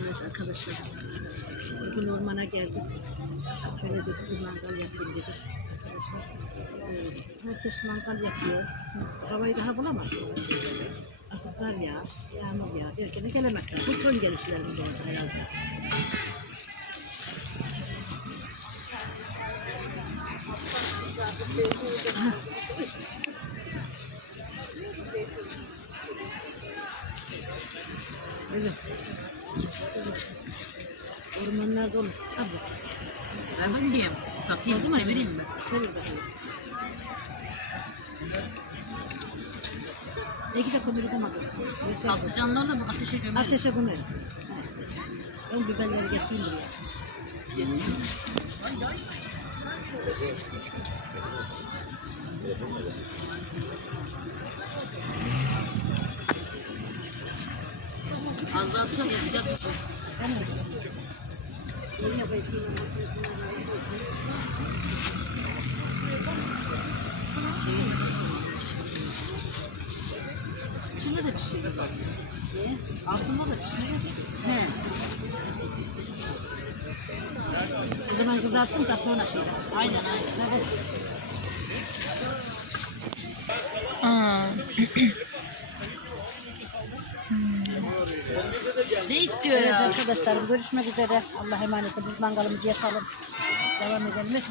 Evet arkadaşlar. Bugün ormana geldik. Şöyle dedik bir mangal yapayım dedik. Evet, herkes mangal yapıyor. Havayı daha bulamadık. Artık kar yağar, yağmur yağar. Erkene gelemezler. Bu son gelişlerimiz oldu herhalde. Evet. Ormanlar dolu. Tabii. Ben bakayım. Bakayım Oldu çevireyim mi? Çevir bakalım. İki dakika bir tutamadım. Patlıcanları da bu ateşe gömeriz. Ateşe bunu. Ben biberleri getireyim buraya. Az daha şey. Koyayım. Çevir. İçinde de pişiririz onu. Ne? Altında da pişiririz. He. O zaman kızarsın da sonra şey. Aynen aynen. Evet. Ne istiyor Evet ya? arkadaşlarım görüşmek üzere. Allah emanet olun. Biz mangalımızı yapalım. Devam edelim.